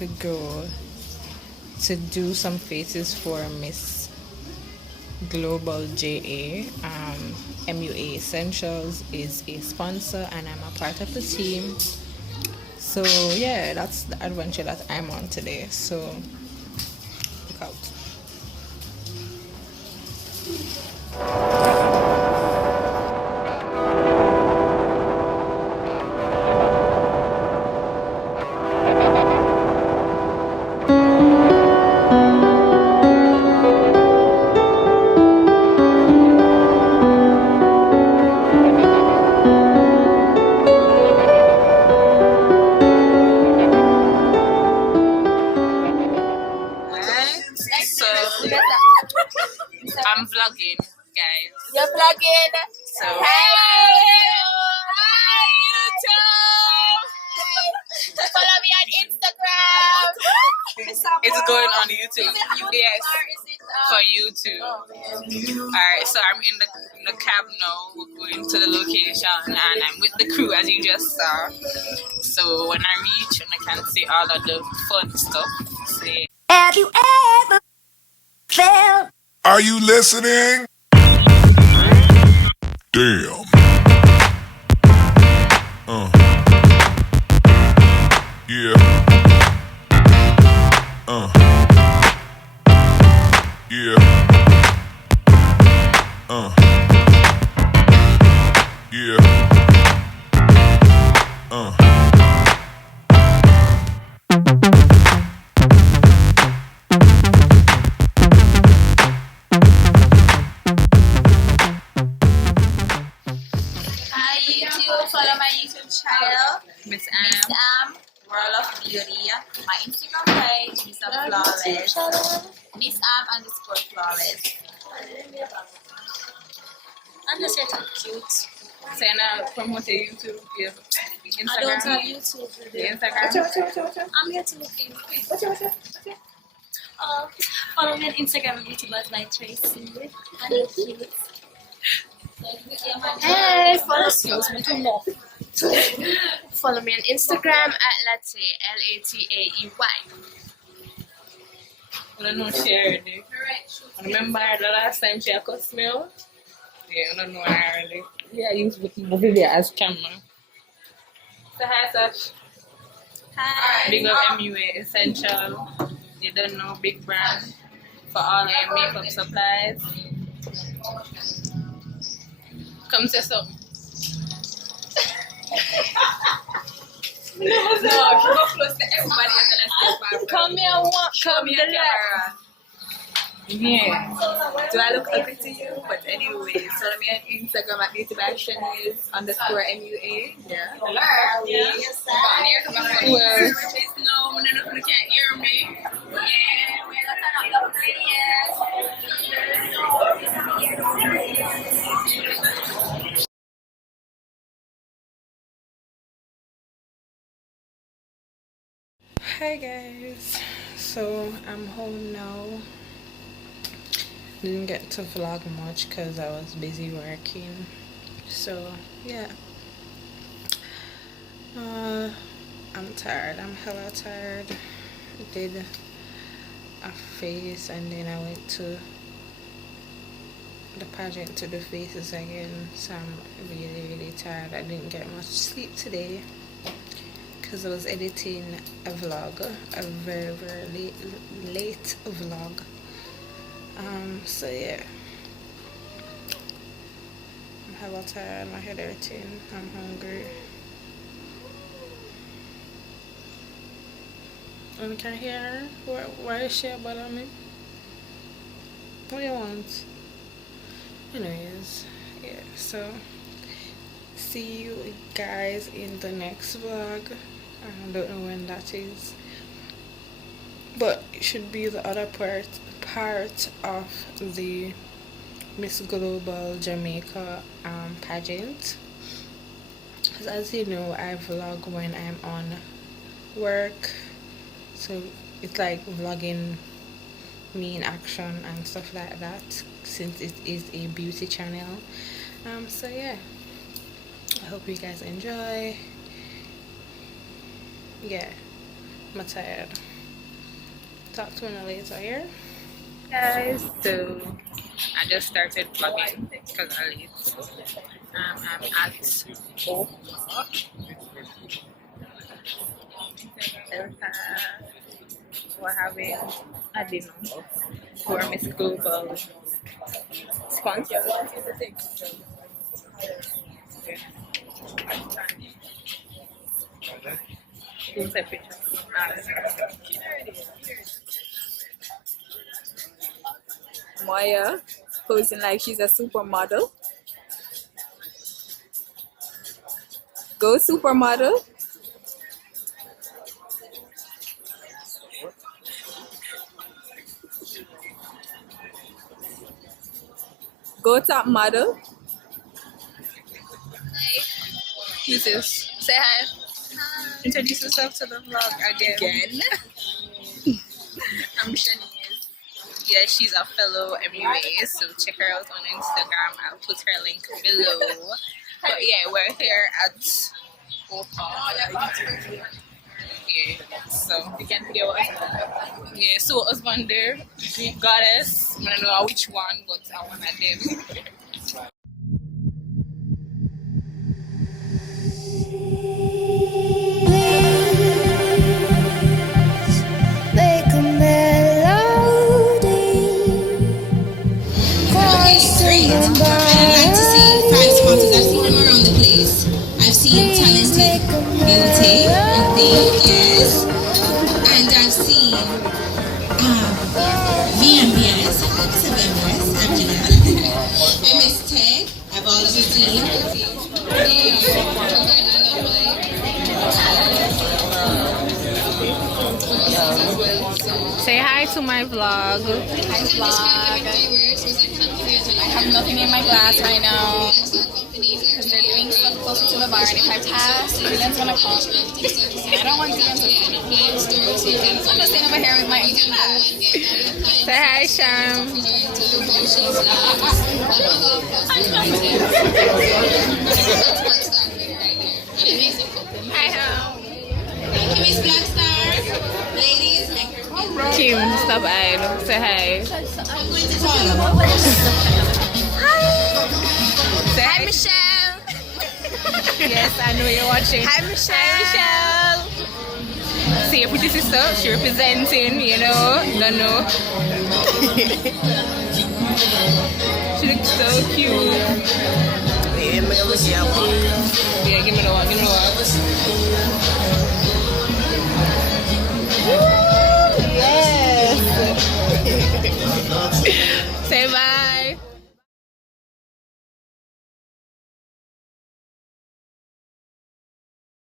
to go to do some faces for Miss Global JA. MUA Essentials is a sponsor and I'm a part of the team. So yeah, that's the adventure that I'm on today. So look out. I'm vlogging, guys. You're vlogging. So Hey! Hi, YouTube! Follow me on Instagram. it's going on YouTube. Yes, for YouTube. Alright, so I'm in the cab now. We're going to the location and I'm with the crew as you just saw. So when I reach and I can see all of the fun stuff. See. Have you ever felt? Are you listening? Damn. Yeah. Yeah. Yeah. Hi, YouTube. Follow my YouTube channel. Miss Miss World of Beauty. My Instagram page, Miss Flawless. Miss _flawless. I'm just here to be cute. Saying promote your YouTube, your Instagram. I don't have YouTube. Your Instagram. I'm here to look in. Follow me on Instagram and YouTube at like Tracy. And you're cute. Hey, follow me to more. Follow me on Instagram at Latte, LATAEY. I don't know share it. I remember the last time she cussed me out. Yeah, I don't know her really. Yeah, I used the video as camera. So hi Sash. Hi. Big up MUA Essential. You don't know, big brand for all your makeup supplies. Come say something. No, go close to everybody and then I step Come here, Come here, camera. Yeah. Do I look ugly to you? But anyway, follow me on Instagram at _MUA. Yeah. Hello. Yeah. Well, No, none of you can't hear me. Yeah, we're gonna turn up the hi guys. So I'm home now. Didn't get to vlog much because I was busy working. So yeah. I'm tired. I'm hella tired. Did a face and then I went to the pageant to do faces again. So I'm really tired. I didn't get much sleep today because I was editing a vlog, a very late vlog. So yeah, I'm hella tired, my head hurting, I'm hungry. And can I hear her? Why is she about me? What do you want? Anyways, yeah, so see you guys in the next vlog. I don't know when that is, but it should be the other part of the Miss Global Jamaica pageant. Because as you know, I vlog when I'm on work, so it's like vlogging me in action and stuff like that, since it is a beauty channel. So yeah, I hope you guys enjoy. Yeah, I'm tired. talk to you later, yeah? Guys, so I just started vlogging because I'm late. I'm at home. We're having a dinner for Miss Global sponsor. Moya posing like she's a supermodel. Go supermodel. Go top model. Who's this? Say hi. Introduce yourself to the vlog again. I'm Shanice. Yeah, she's a fellow MUA, so check her out on Instagram. I'll put her link below. But yeah, we're here at yeah, so you can hear what yeah, so husband there, goddess. I don't know which one, but I want them. Make a melody. Great. I'd like to see 5 sponsors. I've seen them around the place. I've seen Talented Beauty, I think, yes. And I've seen VMBS. What's a VMBS? Angela. MS Tech. I've also seen. Say hi to my vlog. Hi, vlog. I have nothing in my glass right now because they're doing stuff closer to the bar, and if I pass, Dylan's gonna call me. I don't want Dylan to I'm just sitting over here with my Say hi, Sham. Hi, home. Thank you, Miss Blackstar. Ladies, Kim, stop idle. Say hi. I'm going to follow. Say hi, Michelle. Yes, I know you're watching. Hi, Michelle. Hi, Michelle. See your pretty sister. She representing, you know. Don't know. She looks so cute. Yeah, give me the one. Give me the one.